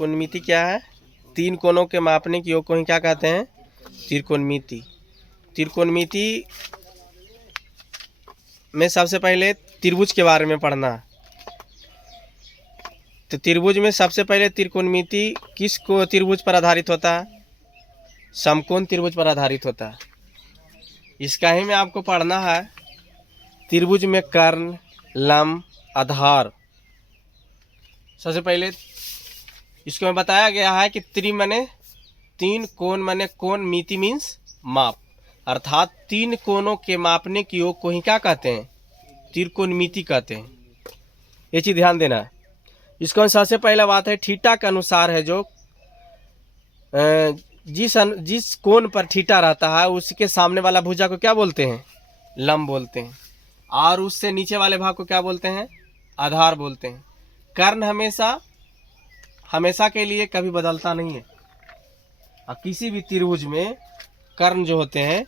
त्रिकोणमिति क्या है? तीन कोनों के मापने की योग को ही क्या कहते हैं? त्रिकोणमिति। त्रिकोणमिति में सबसे पहले त्रिभुज के बारे में पढ़ना। तो त्रिभुज में सबसे पहले त्रिकोणमिति किस को त्रिभुज पर आधारित होता है? समकोण त्रिभुज पर आधारित होता है। इसका ही में आपको पढ़ना है। त्रिभुज में कर्ण, लंब, आधार। सबसे पहले इसको में बताया गया है कि त्रि मने तीन, कोण मने कोण, मिति मीन्स माप, अर्थात तीन कोणों के मापने की योग को ही क्या कहते हैं? त्रिकोणमिति कहते हैं। ये चीज ध्यान देना है। इसको सबसे पहला बात है थीटा के अनुसार है, जो जिस कोण पर थीटा रहता है उसके सामने वाला भुजा को क्या बोलते हैं? लंब बोलते हैं। और उससे नीचे वाले भाग को क्या बोलते हैं? आधार बोलते हैं। कर्ण हमेशा के लिए कभी बदलता नहीं है। और किसी भी त्रिभुज में कर्ण जो होते हैं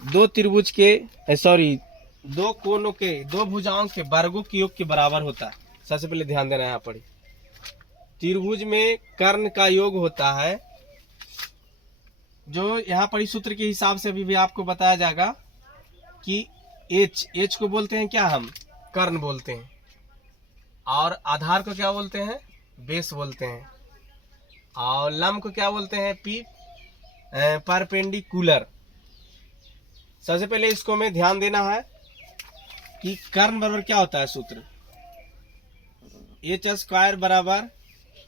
दो कोणों के, दो भुजाओं के वर्गों की योग के बराबर होता है। सबसे पहले ध्यान देना है। यहाँ पर त्रिभुज में कर्ण का योग होता है, जो यहाँ पर सूत्र के हिसाब से भी आपको बताया जाएगा कि एच को बोलते हैं क्या? हम कर्ण बोलते हैं। और आधार को क्या बोलते हैं? बेस बोलते हैं। और लंब को क्या बोलते हैं? P perpendicular. सबसे पहले इसको में ध्यान देना है कि कर्ण बराबर क्या होता है सूत्र? एच स्क्वायर बराबर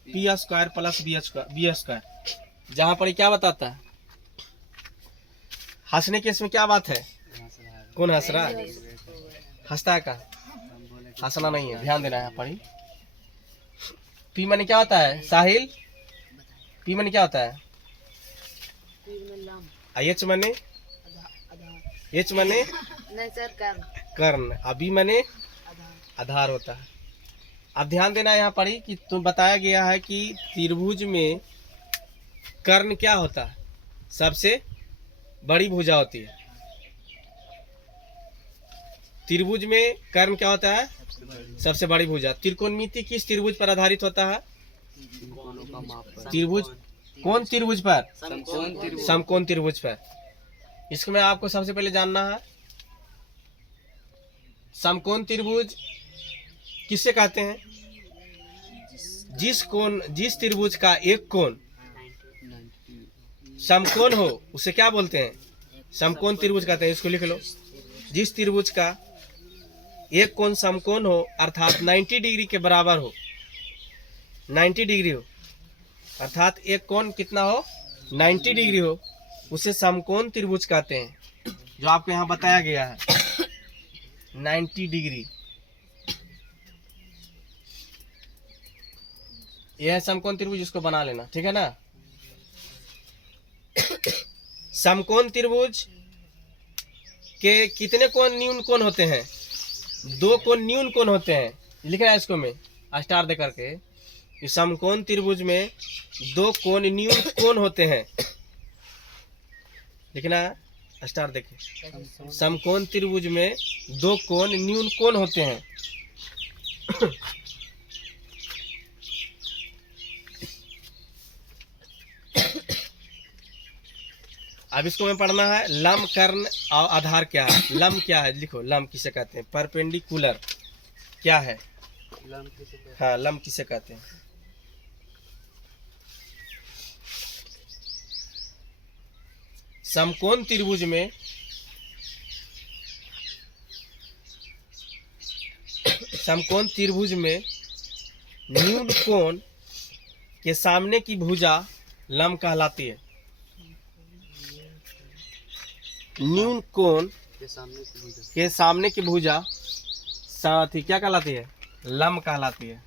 P square plus B square. जहां पर क्या बताता है? हंसने के इसमें क्या बात है? कौन हंस रहा है? हंसता का हंसना नहीं है, ध्यान देना है। यहाँ पर पी मने क्या होता है? साहिल, पी मने क्या होता है? एच मने कर्ण, अभी मने आधार होता है। अब ध्यान देना यहाँ पर कि तुम बताया गया है कि त्रिभुज में कर्ण क्या होता है? सबसे बड़ी भुजा होती है। त्रिभुज में कर्ण क्या होता है? सबसे बड़ी भुजा। त्रिकोणमिति किस त्रिभुज पर आधारित होता है? त्रिभुज। कौन त्रिभुज पर? समकोण त्रिभुज पर। इसको में आपको सबसे पहले जानना है समकोण त्रिभुज किससे कहते हैं? जिस त्रिभुज का एक कोण समकोण हो उसे क्या बोलते हैं? समकोण त्रिभुज कहते हैं। इसको लिख लो। जिस त्रिभुज का एक कोण समकोण हो, अर्थात 90 डिग्री के बराबर हो, 90 डिग्री हो, अर्थात एक कोण कितना हो? 90 डिग्री हो, उसे समकोण त्रिभुज कहते हैं। जो आपको यहाँ बताया गया है 90 डिग्री, यह है समकोण त्रिभुज। इसको बना लेना, ठीक है ना? समकोण त्रिभुज के कितने कोण न्यून कोण होते हैं? दो कोण न्यून कोण होते हैं। लिखना है इसको में स्टार दे करके। समकोण त्रिभुज में दो कोण न्यून कोण होते हैं। लिखना है स्टार देखे। समकोण त्रिभुज में दो कोण न्यून कोण होते हैं। अब इसको में पढ़ना है लंब, कर्ण और आधार क्या है? लंब क्या है? लिखो। लंब किसे कहते हैं? परपेंडिकुलर क्या है? हाँ, लंब किसे कहते हैं? समकोण त्रिभुज में न्यून कोण के सामने की भुजा लंब कहलाती है। न्यून कोण के सामने की भुजा साथ ही क्या कहलाती है? लंब कहलाती है।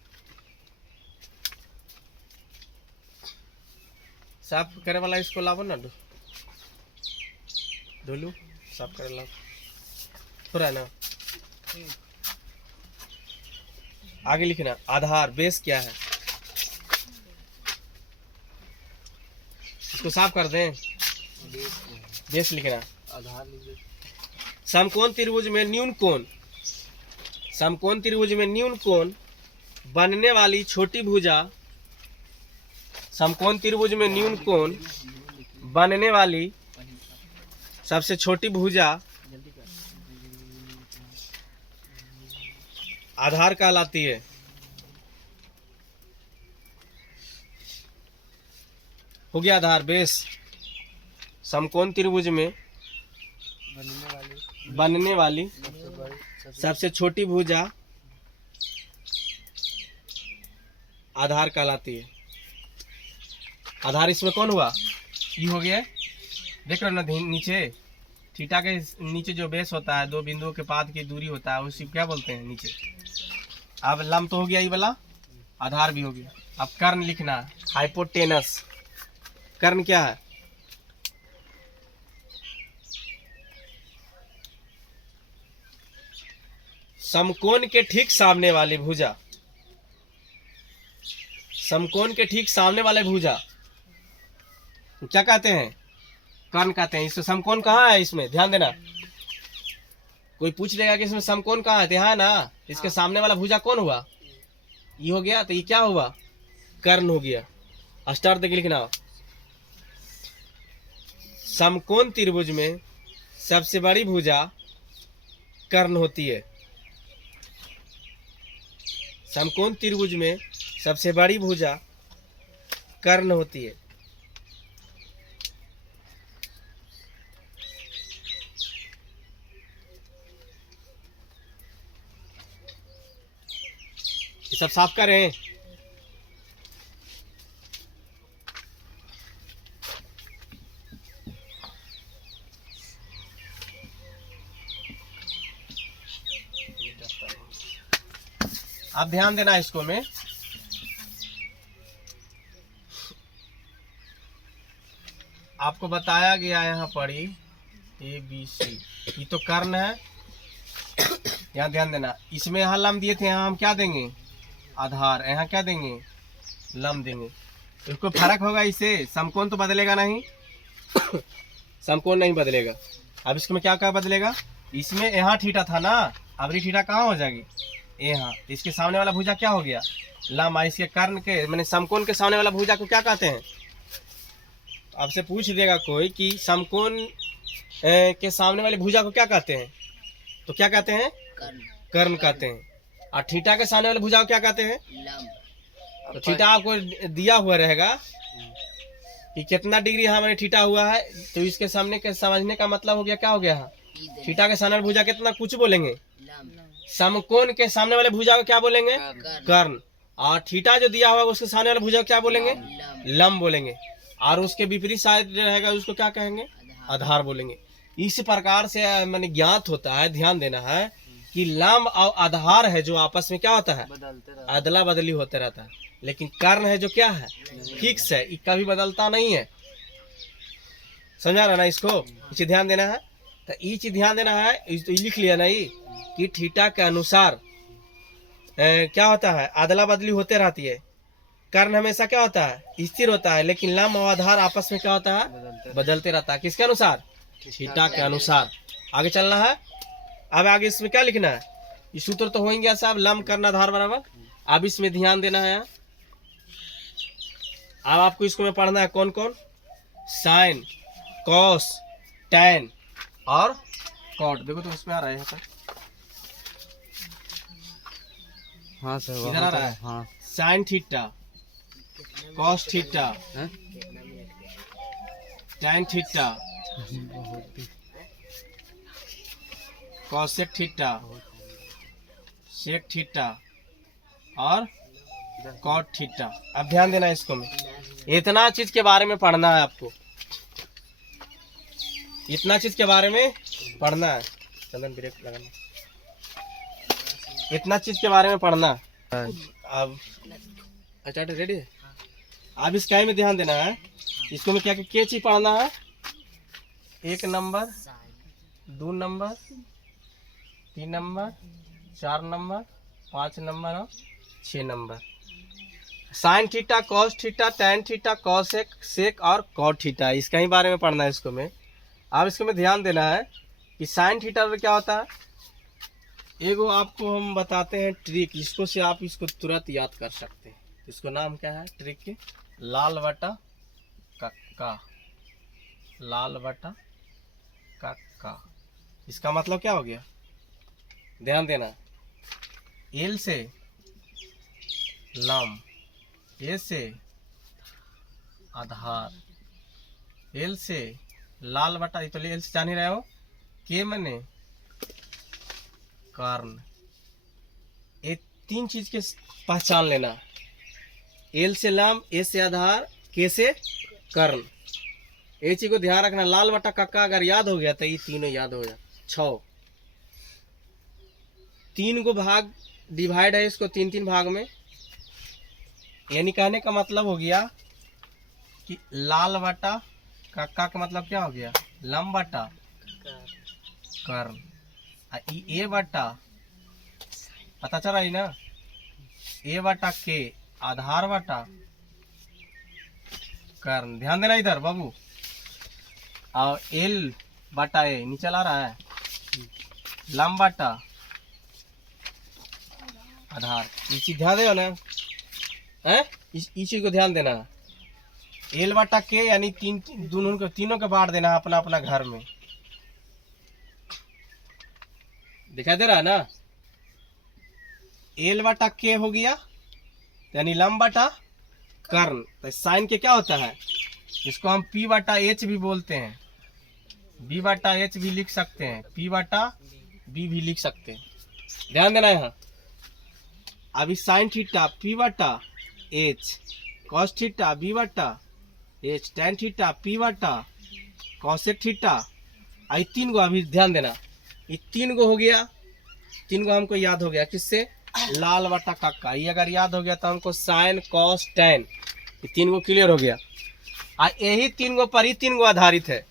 साफ करे वाला इसको लाओ ना, धोलू साफ करे लाओ थोड़ा ना। आगे लिखना आधार, बेस क्या है? इसको साफ कर दें। बेस लिखना। समकोण त्रिभुज में न्यून कोण बनने वाली छोटी भुजा समकोण त्रिभुज में न्यून कोण बनने वाली सबसे छोटी भुजा आधार कहलाती है। हो गया आधार बेस। समकोण त्रिभुज में बनने वाली सबसे छोटी भुजा आधार कहलाती है। आधार इसमें कौन हुआ? ई हो गया। देख रहे हो ना नीचे थीटा के नीचे जो बेस होता है, दो बिंदुओं के पाद की दूरी होता है, उसी क्या बोलते हैं नीचे। अब लंब तो हो गया, ये वाला आधार भी हो गया। अब कर्ण लिखना है, हाइपोटेनस। कर्ण क्या है? समकोण के ठीक सामने वाली भुजा। समकोण के ठीक सामने वाले भुजा क्या कहते हैं? कर्ण कहते हैं। इसमें समकोण कहाँ है? इसमें ध्यान देना। कोई पूछ लेगा कि इसमें समकोण कहाँ है, ध्यान ना। इसके सामने वाला भुजा कौन हुआ? ये हो गया। तो ये क्या हुआ? कर्ण हो गया। स्टार्ट तक लिखना। समकोण त्रिभुज में सबसे बड़ी भुजा कर्ण होती है। समकोण त्रिभुज में सबसे बड़ी भुजा कर्ण होती है। ये सब साफ कर रहे हैं। आप ध्यान देना इसको में। आपको बताया गया यहाँ पर ही ABC, ये तो कर्ण है। यहाँ ध्यान देना। इसमें यहाँ लंब दिए थे, यहाँ हम क्या देंगे? आधार। यहाँ क्या देंगे? लंब देंगे। तो इसको फर्क होगा इससे। समकोण तो बदलेगा नहीं। समकोण नहीं बदलेगा। अब इसमें क्या क्या बदलेगा? इसमें यहाँ थीटा था ना, अब ये थीटा कहाँ हो जाएगी? यहाँ। इसके सामने वाला भुजा क्या हो गया? लंब। इसके कर्ण के मैंने समकोण के सामने वाला भुजा को क्या कहते हैं? आपसे पूछ देगा कोई कि समकोण के सामने वाली भुजा को क्या कहते हैं, तो क्या कहते हैं? कर्ण कहते हैं। और थीटा के सामने वाली भुजा को क्या कहते हैं? तो थीटा आपको दिया हुआ रहेगा कि कितना डिग्री हमारे थीटा हुआ है, तो इसके सामने के समझने का मतलब हो गया क्या हो गया? थीटा के सामने वाली भुजा कितना कुछ बोलेंगे? समकोण के सामने वाले भुजा को क्या बोलेंगे? कर्ण। और थीटा जो दिया हुआ उसके सामने वाले भुजा को क्या बोलेंगे? लंब बोलेंगे। और उसके विपरीत साइड रहेगा उसको क्या कहेंगे? आधार बोलेंगे। इस प्रकार से मैंने ज्ञात होता है, ध्यान देना है कि लंब और आधार है जो आपस में क्या होता है? अदला बदली होते रहता है। लेकिन कर्ण है जो क्या है? फिक्स है, ये कभी बदलता नहीं है। समझा रहा ना इसको? इसे ध्यान देना है। तो ये चीज ध्यान देना है, लिख लिया ना ये कि थीटा के अनुसार क्या होता है? अदला बदली होते रहती है। कर्ण हमेशा क्या होता है? स्थिर होता है। लेकिन लंब और आधार आपस में क्या होता है? बदलते रहता है। किसके अनुसार? थीटा के अनुसार। आगे चलना है। अब आगे इसमें क्या लिखना है? ये सूत्र तो हो गया साहब, लंब कर्ण आधार बराबर। अब इसमें ध्यान देना है। अब आपको इसको में पढ़ना है कौन कौन? साइन, कॉस, टैन और कॉट। देखो तो इसमें आ रहा है सर। हाँ सर, इधर आ रहा है। हाँ। Sine theta, cos theta, tan theta, cosec theta, sec theta और कॉट थीटा। अब ध्यान देना इसको में। इतना चीज के बारे में पढ़ना है आपको। इतना चीज के बारे में पढ़ना है। चंदन ब्रेक लगाना। इतना चीज के बारे में पढ़ना। अब अच्छा रेडी है। अब इस काय में ध्यान देना है। इसको में क्या क्या चीज पढ़ना है? 1 number, 2 number, 3 number, 4 number, 5 number और 6 number. Sine theta, cos theta, tan theta, cosec, sec और कॉट थीटा, इसका ही बारे में पढ़ना है इसको में। अब इसको में ध्यान देना है कि साइन थीटा में क्या होता है। एगो आपको हम बताते हैं ट्रिक, इसको से आप इसको तुरंत याद कर सकते हैं। इसको नाम क्या है ट्रिक के? लाल बटा कक्का, लाल बटा कक्का। इसका मतलब क्या हो गया, ध्यान देना। एल से लम, ए से आधार, एल से लाल बटा, ये तो एल से जान ही रहे हो, के मने कर्ण। ये तीन चीज के पहचान लेना, एल से लम, ए से आधार, के से कर्ण। ये चीज को ध्यान रखना। लाल बटा कक्का अगर याद हो गया तो ये तीनों याद हो गया। 6 तीन गो भाग डिवाइड है इसको 3-3 भाग में, यानी कहने का मतलब हो गया कि लाल बटा कक्का का मतलब क्या हो गया, लम बटा कर्ण। ए बटा, पता चला ही ना, ए बटा के आधार बटा कर्ण। ध्यान देना इधर बाबू। और एल बटा ए नीचे ला रहा है, लम बटा आधार। ये चीज ध्यान देना है, इस चीज को ध्यान देना। एल बटा के यानी तीनों के बांट देना अपना अपना घर में। दिखाई दे रहा है ना, एल बटा के हो गया यानी लम बटा कर्ण। तो साइन के क्या होता है, इसको हम पी बटा एच भी बोलते हैं, बी बटा एच भी लिख सकते हैं, पी बटा बी भी लिख सकते हैं। ध्यान देना यहाँ। अभी साइन थीटा पी बटा एच, कॉस थीटा बी बटा एच, टेन थीटा पी बटा कॉसेक थीटा। आई तीन गो अभी ध्यान देना, ये 3 गो हो गया, 3 गो हमको याद हो गया किससे, लाल बटा कक्का। ये अगर याद हो गया तो हमको साइन कॉस टेन, ये 3 गो क्लियर हो गया। यही 3 गो पर ही 3 गो आधारित है।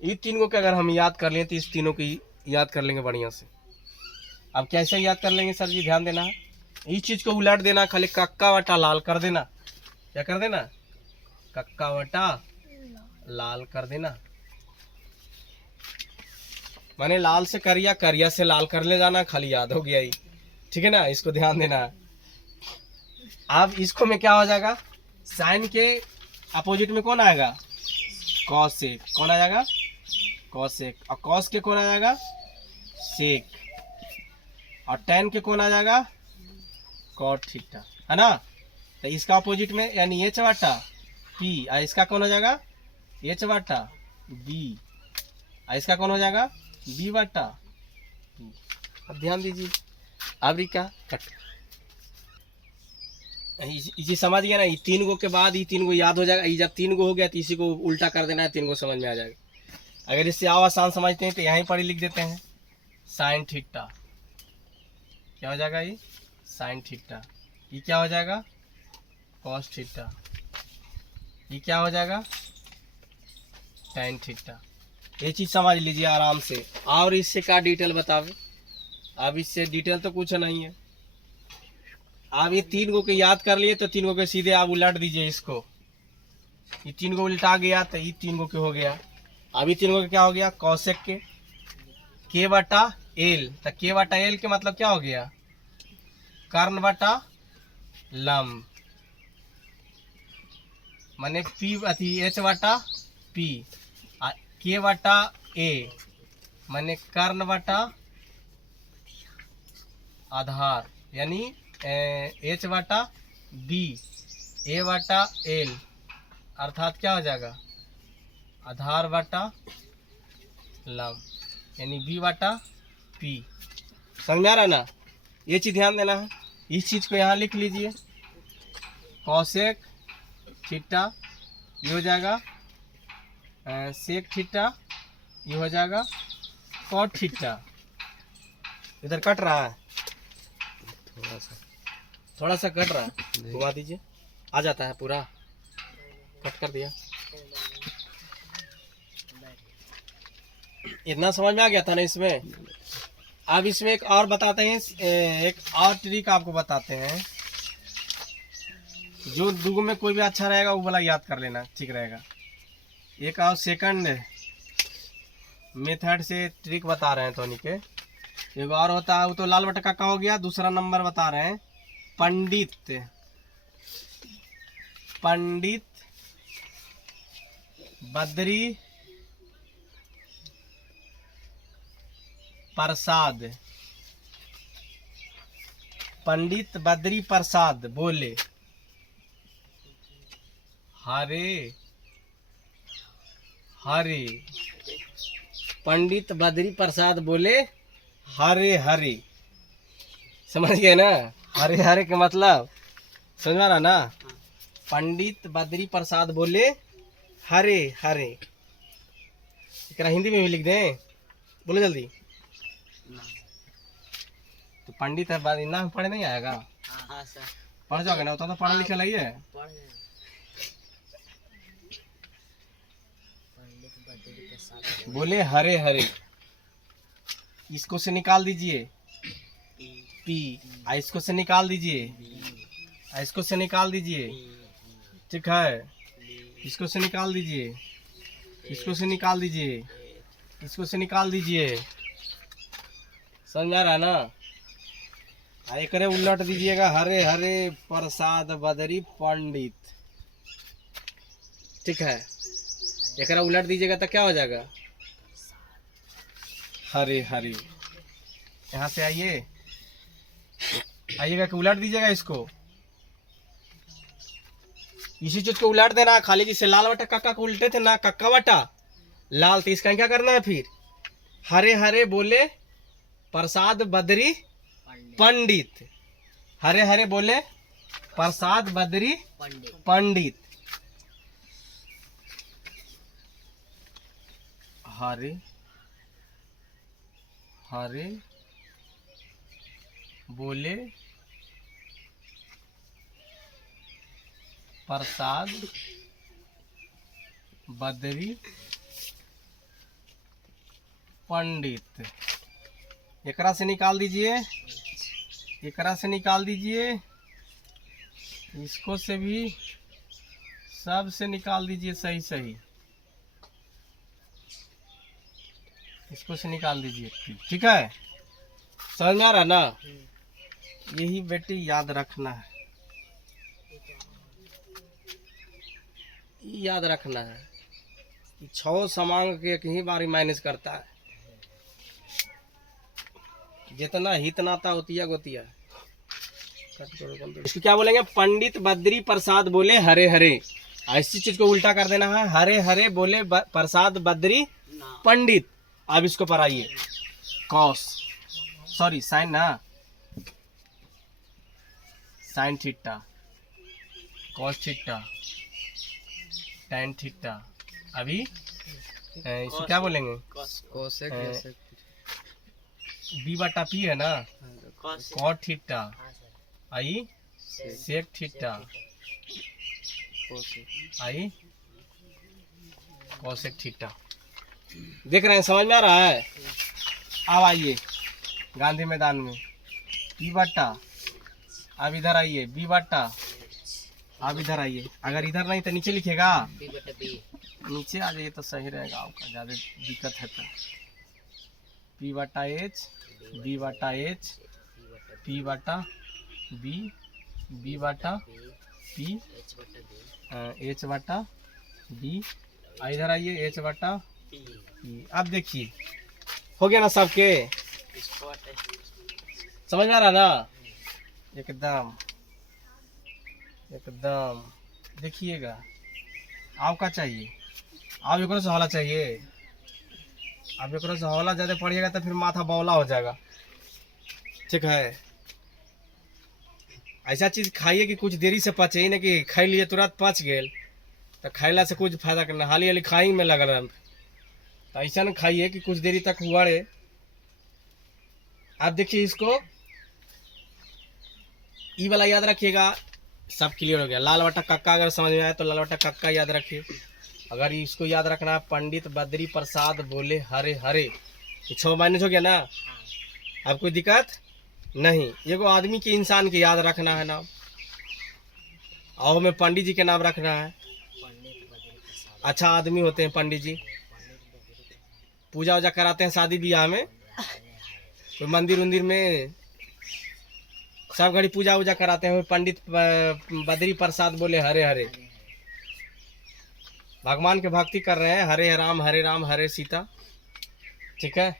ये 3 गो के अगर हम याद कर लें तो इस तीनों की याद कर लेंगे बढ़िया से। अब कैसे याद कर लेंगे सर जी, ध्यान देना। इस चीज को उलट देना, खाली कक्का बटा लाल कर देना। क्या कर देना, कक्का बटा लाल कर देना। माने लाल से करिया, करिया से लाल कर ले जाना, खाली याद हो गया ही। ठीक है ना, इसको ध्यान देना। अब इसको में क्या हो जाएगा, साइन के अपोजिट में कौन आएगा, कॉसेक। कौन आ जाएगा, कॉसेक। और कॉस के कौन आ जाएगा, सेक। और टेन के कौन आ जाएगा, कॉट थीटा, है ना। तो इसका अपोजिट में यानी एच बटा पी, और इसका कौन हो जाएगा, एच बटा बी, और इसका कौन हो जाएगा, बी बटा पी। अब ध्यान दीजिए, अब क्या कट, इसी समझ गया ना। ये 3 गो के बाद ये 3 गो याद हो जाएगा। ये जब 3 गो हो गया तो इसी को उल्टा कर देना है, 3 गो समझ में आ जाएगा। अगर इससे और आसान समझते हैं तो यहीं पर ही लिख देते हैं, साइन थीटा। क्या हो जाएगा ये, साइन थीटा। ये क्या हो जाएगा, कॉस थीटा। ये क्या हो जाएगा, टेन थीटा। ये चीज समझ लीजिए आराम से। और इससे क्या डिटेल बतावे, अब इससे डिटेल तो कुछ नहीं है। आप ये 3 गो के याद कर लिए तो 3 गो के सीधे आप उलट दीजिए इसको। ये 3 गो उल्टा गया तो ये 3 गो के हो गया। अभी 3 गो के क्या हो गया, कौशिक के बटा एल। तो के बटा एल के मतलब क्या हो गया, कर्ण बटा लम, माने पी अथी एच बटा पी। के बटा ए माने कर्ण बटा आधार, यानी एच बटा बी, ए बटा एल, अर्थात क्या हो जाएगा, आधार बटा लम, यानी बी बटा पी। समझ आ रहा ना, ये चीज़ ध्यान देना है। इस चीज़ को यहाँ लिख लीजिए, कॉसेक थीटा ये हो जाएगा, सेक थीटा ये हो जाएगा, कॉट थीटा। इधर कट रहा है, थोड़ा सा कट रहा है, घुमा दीजिए, आ जाता है पूरा। कट कर दिया, इतना समझ में आ गया था ना इसमें। अब इसमें एक और बताते हैं, एक और ट्रिक आपको बताते हैं, जो दुगो में कोई भी अच्छा रहेगा वो वाला याद कर लेना, ठीक रहेगा। एक और सेकंड मेथड से ट्रिक बता रहे हैं तो के। एक और होता है, वो तो लाल बटा का हो गया। दूसरा नंबर बता रहे हैं, पंडित। पंडित बद्री प्रसाद, पंडित बद्री प्रसाद बोले हरे हरे। पंडित बद्री प्रसाद बोले हरे हरे। समझ गए ना? हरे हरे के मतलब समझ में आ रहा ना? पंडित बद्री प्रसाद बोले हरे हरे। एकरा हिंदी में भी लिख दें, बोलो जल्दी। तो पंडित है बाद नाम पढ़े नहीं आएगा? हाँ सर। पढ़ जाओगे ना? तो पढ़ा लिखा नहीं है। बोले हरे हरे। इसको से निकाल दीजिए पी, इसको से निकाल दीजिए, इसको से निकाल दीजिए, ठीक है? इसको से निकाल दीजिए, इसको से निकाल दीजिए, इसको से निकाल दीजिए। समझ आ रहा ना? एक उलट दीजिएगा हरे हरे प्रसाद बद्री पंडित, ठीक है? एक उलट दीजिएगा तो क्या हो जाएगा? हरे हरे। यहाँ से आइए, आइएगा कि उलट दीजिएगा इसको। इसी चीज को उलट देना, खाली जिसे लाल बटा कक्का को उल्टे थे ना, कक्का बटा लाल, तो इसका क्या करना है फिर? हरे हरे बोले प्रसाद बद्री पंडित, हरे हरे बोले प्रसाद बद्री पंडित। हरे हरे बोले प्रसाद बद्री पंडित। एकरा से निकाल दीजिए, एकरा से निकाल दीजिए, इसको से भी सब से निकाल दीजिए सही सही, इसको से निकाल दीजिए, ठीक है? समझ में आ रहा ना? यही बेटी याद रखना है, याद रखना है। 6 समांग के एक ही बारी माइनस करता है, जितना हित नाता होती है गोतिया। इसको क्या बोलेंगे? पंडित बद्री प्रसाद बोले हरे हरे। ऐसी चीज को उल्टा कर देना है, हरे हरे बोले प्रसाद बद्री पंडित। अब इसको पढ़ाइए, कॉस सॉरी साइन ना, sign theta, cos theta, tan theta. अभी इसको क्या बोलेंगे? कोसेक बी बटा पी है ना, कॉट थीटा, आई सेक थीटा, आई कोसेक थीटा। देख रहे हैं? समझ में आ रहा है? अब आइए गांधी मैदान में, पी बटा, अब इधर आइए बी बटा, अब इधर आइए। अगर इधर नहीं तो नीचे लिखेगा, नीचे आ जाइए तो सही रहेगा, आपका ज़्यादा दिक्कत है तो। पी बटा एच, बी बटा एच, पी बटा बी, बी बटा पी, एच बटा बी, इधर आइए एच बटा पी। अब देखिए हो गया ना सबके? समझ में आ रहा ना? एकदम एकदम। देखिएगा आपका चाहिए, आप एक से हौला चाहिए। आप एक से हौला ज़्यादा पड़िएगा तो फिर माथा बौला हो जाएगा, ठीक है? ऐसा चीज़ खाइए कि कुछ देरी से पचे, ही नहीं कि खाई लिए तुरंत पच गए तो खाइला से कुछ फायदा करना, हाली हाली खाई में लग रहा। तो ऐसा न खाइए कि कुछ देरी तक उड़े। आप देखिए इसको, ई वाला याद रखिएगा, सब क्लियर हो गया। लाल बटा कक्का अगर समझ में आए तो लाल बटा कक्का याद रखिए। अगर इसको याद रखना है, पंडित बद्री प्रसाद बोले हरे हरे, तो 6 माइनस हो गया ना? अब कोई दिक्कत नहीं। एगो आदमी के, इंसान के याद रखना है नाम, और में पंडित जी के नाम रखना है। अच्छा आदमी होते हैं पंडित जी, पूजा वूजा कराते हैं शादी ब्याह में, कोई मंदिर उंदिर में सब घड़ी पूजा वूजा कराते हैं। पंडित बद्री प्रसाद बोले हरे हरे। भगवान के भक्ति कर रहे हैं, हरे राम हरे सीता। ठीक है।